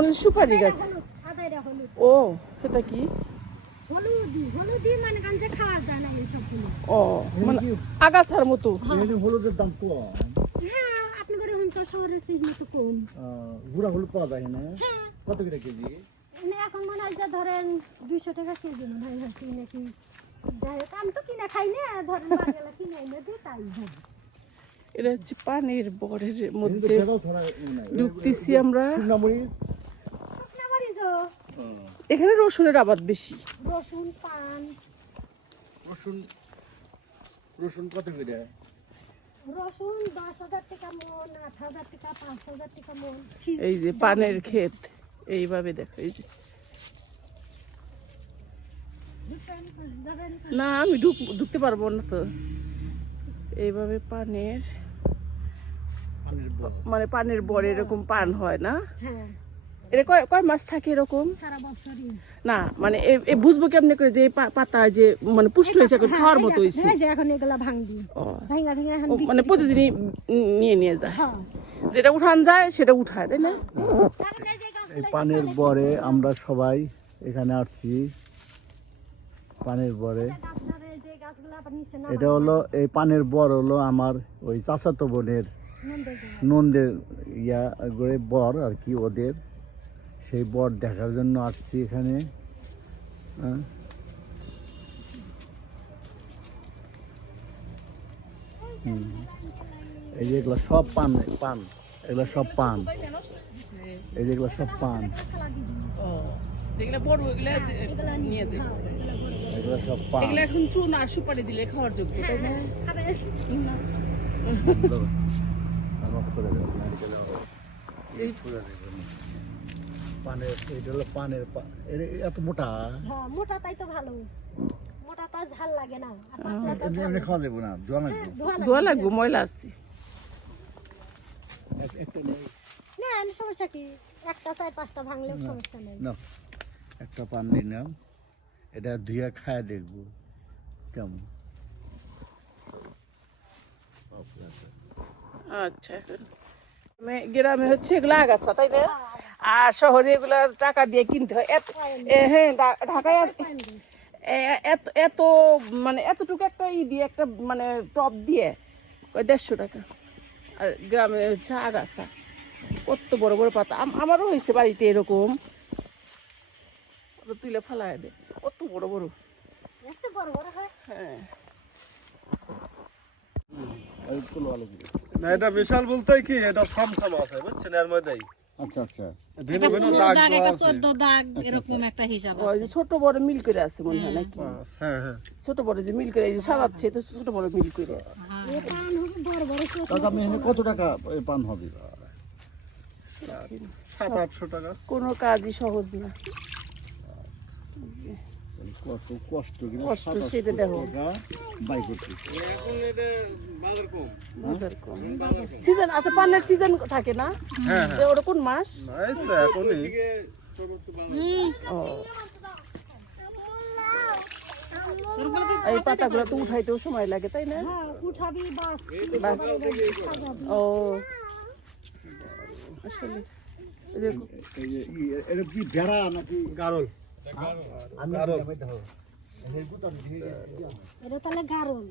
কোন সুপারি গাছ? ও সেটা কি? হলুদি মানে গঞ্জে খাওয়া যায় না এই সবগুলো। ও মানে আগাছার মতো। হলুদের দাম কম। হ্যাঁ আপনি করে হুনকা শহরের সিজনে তো কম। গুড়া হলুদ পাওয়া যায় না? হ্যাঁ কত করে কেজি? এখন মনে হয় যে ধরেন 200 টাকা কেজি মনে হয় নাকি নাকি আমি তো কিনে খাই না, ধরেন বাজারে কিনে এনে দিই তাই হয়। এটা হচ্ছে পানির বরের মধ্যে ঢুকতেছি আমরা। এখানে রসুনের আবাদ বেশি। রসুন পান রসুন কত করে? রসুন 10,000 টাকা মন, 8,000 টাকা, 5,000 টাকা মন। এই যে পানের ক্ষেত এইভাবে দেখো। এই যে না আমি ঢুকতে পারবো না তো। এইভাবে পানের মানে পানের বর এরকম পান হয় না? হ্যাঁ এটা কয় মাস থাকে এরকম? সারা বছরই না মানে বুঝবো কেমনে করে যে পাতা যে মানে পুষ্ট হয়েছে খাওয়ার মতো হয়েছে? এখন এগুলা ভাঙবি ভাঙা ভাঙা এখন মানে প্রতিদিনই নিয়ে যায়। হ্যাঁ যেটা উঠান যায় সেটা উঠায়, তাই না? এই পানের বরে আমরা সবাই এখানে আসছি। পানের বরে এটা হলো, এই পানের বর হলো আমার ওই চাচাতো বোনের নন্দের করে বর আর কি ওদের, সেই বর দেখার জন্য আসছি এখানে। এই যে এগুলো সব পান, এগুলো সব পান, এই যেগুলো সব পান, যেগুলা বড় ওগুলা নিয়ে যায়। এগুলো সব পান। এগুলা এখন চুন আর সুপারি দিলে খাওয়ার যোগ্য, তাই না? পানের, এটা হলো পানের, এত মোটা। হ্যাঁ মোটা তাই তো ভালো, মোটা তো ঝাল লাগে না। এমনি খাওয়া যাবো না, ধোয়া লাগবে। ধোয়া লাগবে, ময়লা আছে। না আমি সমস্যা কি, একটা 4-5টা ভাঙলেও সমস্যা নেই। না একটা পান নিলাম, এটা ধুয়ে খায় দেখবো কেমন। আচ্ছা গ্রামে হচ্ছে এগুলা আগাছা, তাই না? আর শহরে এগুলা টাকা দিয়ে কিনতে হয়। হ্যাঁ ঢাকায় এত মানে এতটুকু একটা দিয়ে একটা মানে টপ দিয়ে 150 টাকা। আর গ্রামে হচ্ছে আগাছা, কত বড় বড় পাতা। আমারও হয়েছে বাড়িতে এরকম, তুলে ফেলায় দেয়, কত বড় বড়। হ্যাঁ না এটা বিশাল বলতে কি, এটা সামসাম আছে বুঝছেন, এর মধ্যেই। আচ্ছা আচ্ছা, ভিন্ন ভিন্ন দাগ আছে। 14 দাগ এরকম একটা হিসাব ওই যে ছোট বড় মিল করে আছে মনে হয় নাকি? হ্যাঁ হ্যাঁ ছোট বড় যে মিল করে, এই যে সাজাচ্ছে তো ছোট বড় মিল করে। কাকা আমি এখানে কত টাকা এই পান হবে? 700-800 টাকা। কোনো কাজই সহজ না, কত কষ্ট, কষ্ট সেটা দেখো। বাই করতে বাজার কম। সিজন আছে, পানের সিজন থাকে না? হ্যাঁ যে ওটা কোন মাস? এই তো এখনই। ও এই পাতাগুলো তো উঠাইতেও সময় লাগে, তাই না? উঠাবি বাস। ও আসলে এটা কি বেড়া নাকি গারল। এটা তাহলে গারল।